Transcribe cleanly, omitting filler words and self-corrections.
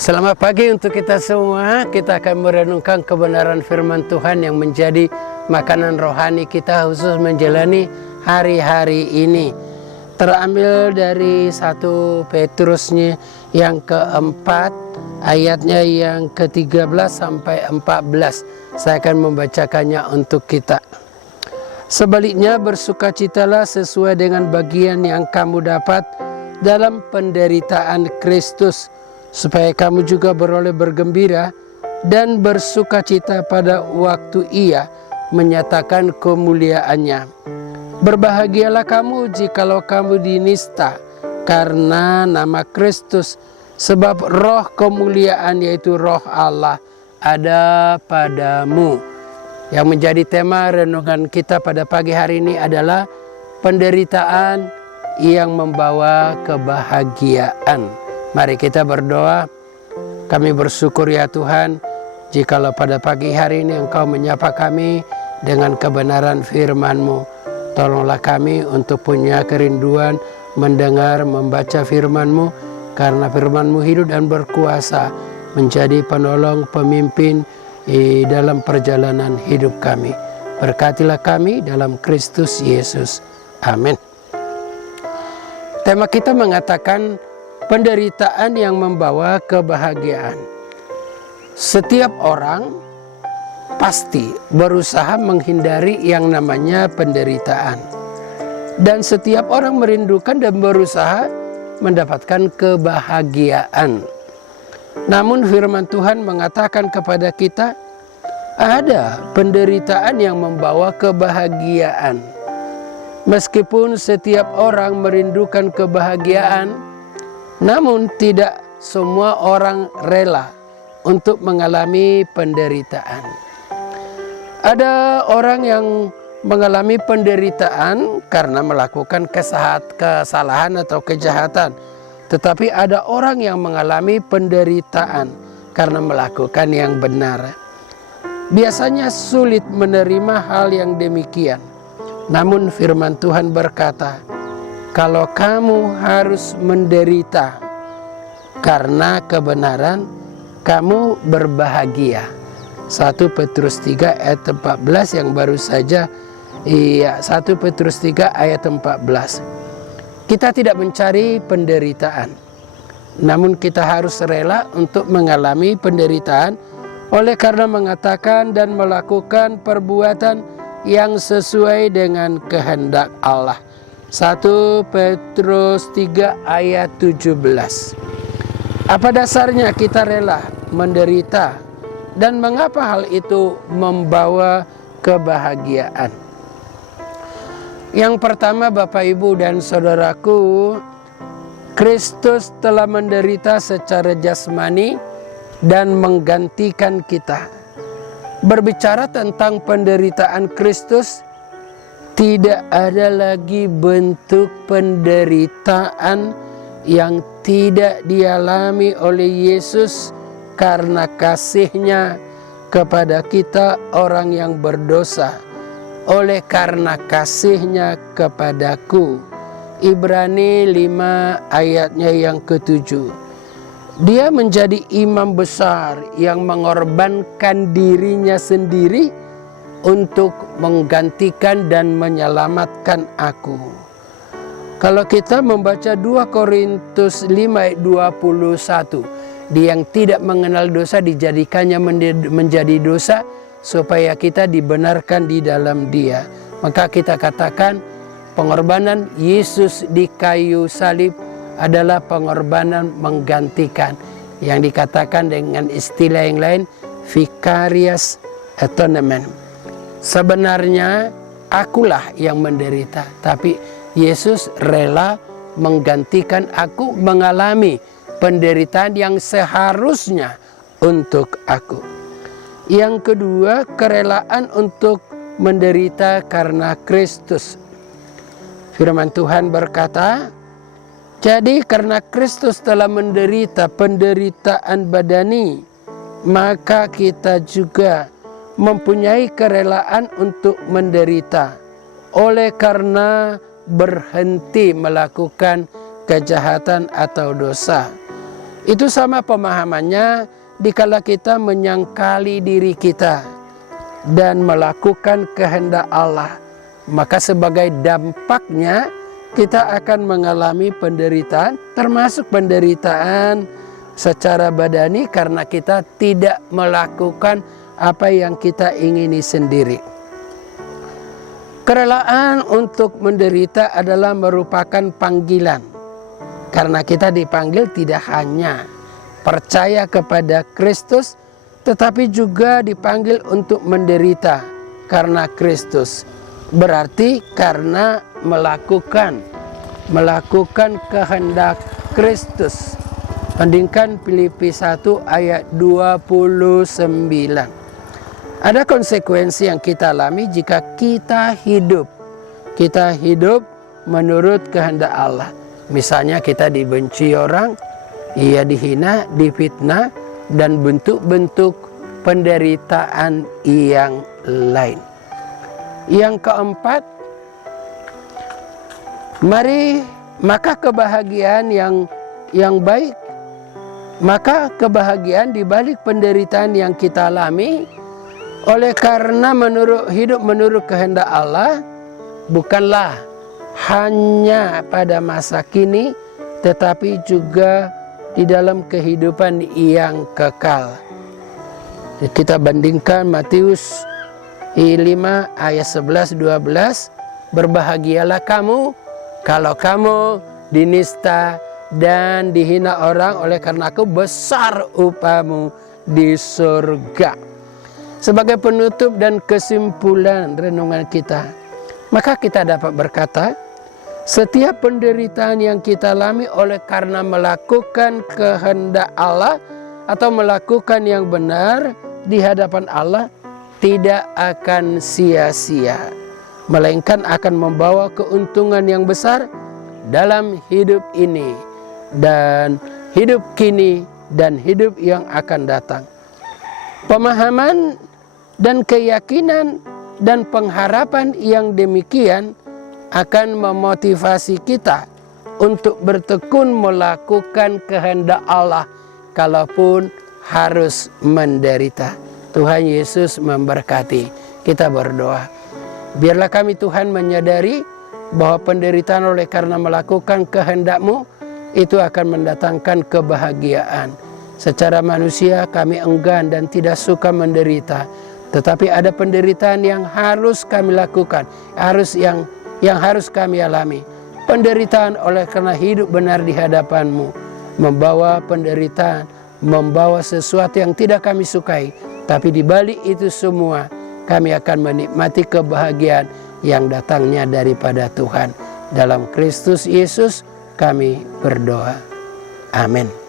Selamat pagi untuk kita semua. Kita akan merenungkan kebenaran firman Tuhan yang menjadi makanan rohani kita khusus menjalani hari-hari ini. Terambil dari 1 Petrusnya yang keempat, ayatnya yang ke-13 sampai 14. Saya akan membacakannya untuk kita. Sebaliknya bersukacitalah sesuai dengan bagian yang kamu dapat dalam penderitaan Kristus, supaya kamu juga beroleh bergembira dan bersukacita pada waktu Ia menyatakan kemuliaannya. Berbahagialah kamu jikalau kamu dinista karena nama Kristus, sebab roh kemuliaan yaitu roh Allah ada padamu. Yang menjadi tema renungan kita pada pagi hari ini adalah penderitaan yang membawa kebahagiaan. Mari kita berdoa. Kami bersyukur ya Tuhan, jikalau pada pagi hari ini Engkau menyapa kami dengan kebenaran firman-Mu. Tolonglah kami untuk punya kerinduan mendengar, membaca firman-Mu, karena firman-Mu hidup dan berkuasa menjadi penolong, pemimpin dalam perjalanan hidup kami. Berkatilah kami dalam Kristus Yesus. Amin. Tema kita mengatakan penderitaan yang membawa kebahagiaan. Setiap orang pasti berusaha menghindari yang namanya penderitaan. Dan setiap orang merindukan dan berusaha mendapatkan kebahagiaan. Namun firman Tuhan mengatakan kepada kita, ada penderitaan yang membawa kebahagiaan. Meskipun setiap orang merindukan kebahagiaan, namun tidak semua orang rela untuk mengalami penderitaan. Ada orang yang mengalami penderitaan karena melakukan kesalahan atau kejahatan. Tetapi ada orang yang mengalami penderitaan karena melakukan yang benar. Biasanya sulit menerima hal yang demikian. Namun firman Tuhan berkata, kalau kamu harus menderita karena kebenaran, kamu berbahagia. 1 Petrus 3 ayat 14 yang baru saja, 1 Petrus 3 ayat 14. Kita tidak mencari penderitaan, namun kita harus rela untuk mengalami penderitaan oleh karena mengatakan dan melakukan perbuatan yang sesuai dengan kehendak Allah. 1 Petrus 3 ayat 17. Apa dasarnya kita rela menderita dan mengapa hal itu membawa kebahagiaan? Yang pertama, Bapak, Ibu, dan Saudaraku, Kristus telah menderita secara jasmani dan menggantikan kita. Berbicara tentang penderitaan Kristus, tidak ada lagi bentuk penderitaan yang tidak dialami oleh Yesus karena kasih-Nya kepada kita orang yang berdosa. Oleh karena kasih-Nya kepadaku. Ibrani 5 ayatnya yang ke-7. Dia menjadi imam besar yang mengorbankan dirinya sendiri untuk menggantikan dan menyelamatkan aku. Kalau kita membaca 2 Korintus 5 ayat 21, dia yang tidak mengenal dosa dijadikannya menjadi dosa supaya kita dibenarkan di dalam Dia. Maka kita katakan pengorbanan Yesus di kayu salib adalah pengorbanan menggantikan, yang dikatakan dengan istilah yang lain vicarious atonement. Sebenarnya akulah yang menderita, tapi Yesus rela menggantikan aku mengalami penderitaan yang seharusnya untuk aku. Yang kedua, kerelaan untuk menderita karena Kristus. Firman Tuhan berkata, jadi karena Kristus telah menderita penderitaan badani, maka kita juga mempunyai kerelaan untuk menderita oleh karena berhenti melakukan kejahatan atau dosa. Itu sama pemahamannya dikala kita menyangkali diri kita dan melakukan kehendak Allah, maka sebagai dampaknya kita akan mengalami penderitaan, termasuk penderitaan secara badani karena kita tidak melakukan apa yang kita ingini sendiri. Kerelaan untuk menderita adalah merupakan panggilan, karena kita dipanggil tidak hanya percaya kepada Kristus, tetapi juga dipanggil untuk menderita karena Kristus. Berarti karena melakukan kehendak Kristus. Bandingkan Filipi 1 ayat 29. Ada konsekuensi yang kita alami jika kita hidup menurut kehendak Allah. Misalnya kita dibenci orang, ia dihina, difitnah, dan bentuk-bentuk penderitaan yang lain. Yang keempat, maka kebahagiaan yang baik, maka kebahagiaan di balik penderitaan yang kita alami oleh karena hidup menurut kehendak Allah bukanlah hanya pada masa kini, tetapi juga di dalam kehidupan yang kekal. Kita bandingkan Matius 5 ayat 11-12. Berbahagialah kamu kalau kamu dinista dan dihina orang oleh karena aku, besar upamu di surga. Sebagai penutup dan kesimpulan renungan kita, maka kita dapat berkata, setiap penderitaan yang kita alami oleh karena melakukan kehendak Allah atau melakukan yang benar di hadapan Allah tidak akan sia-sia, melainkan akan membawa keuntungan yang besar dalam hidup ini dan hidup kini dan hidup yang akan datang. Pemahaman dan keyakinan dan pengharapan yang demikian akan memotivasi kita untuk bertekun melakukan kehendak Allah kalaupun harus menderita. Tuhan Yesus memberkati. Kita berdoa. Biarlah kami Tuhan menyadari bahwa penderitaan oleh karena melakukan kehendak-Mu itu akan mendatangkan kebahagiaan. Secara manusia kami enggan dan tidak suka menderita, tetapi ada penderitaan yang harus kami lakukan, yang harus kami alami. Penderitaan oleh karena hidup benar di hadapan-Mu membawa penderitaan, membawa sesuatu yang tidak kami sukai. Tapi di balik itu semua kami akan menikmati kebahagiaan yang datangnya daripada Tuhan. Dalam Kristus Yesus kami berdoa. Amin.